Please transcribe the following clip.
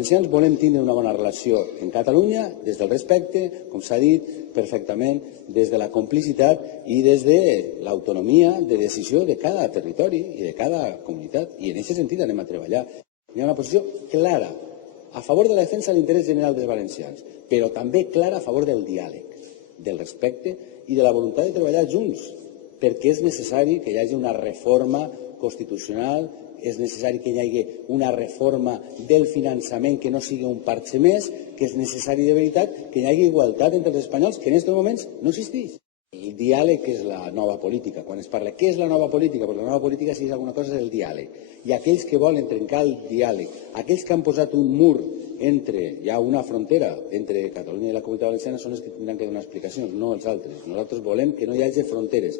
valencians volem tindre una bona relació en Catalunya des del respecte, com s'ha dit perfectament, des de la complicitat i des de l'autonomia de decisió de cada territori i de cada comunitat. I en aquest sentit anem a treballar. Hi ha una posició clara a favor de la defensa de l'interès general dels valencians, però també clara a favor del diàleg, del respecte i de la voluntat de treballar junts, perquè és necessari que hi hagi una reforma constitucional, és necessari que hi hagi una reforma del finançament que no sigui un parche més, que és necessari de veritat que hi hagi igualtat entre els espanyols, que en aquests moments no existeix. El diàleg és la nova política. Quan es parla què és la nova política, perquè la nova política, si és alguna cosa, és el diàleg. I aquells que volen trencar el diàleg, aquells que han posat un mur entre, hi ha una frontera entre Catalunya i la Comunitat Valenciana, són els que tindran que donar explicacions, no els altres. Nosaltres volem que no hi hagi fronteres.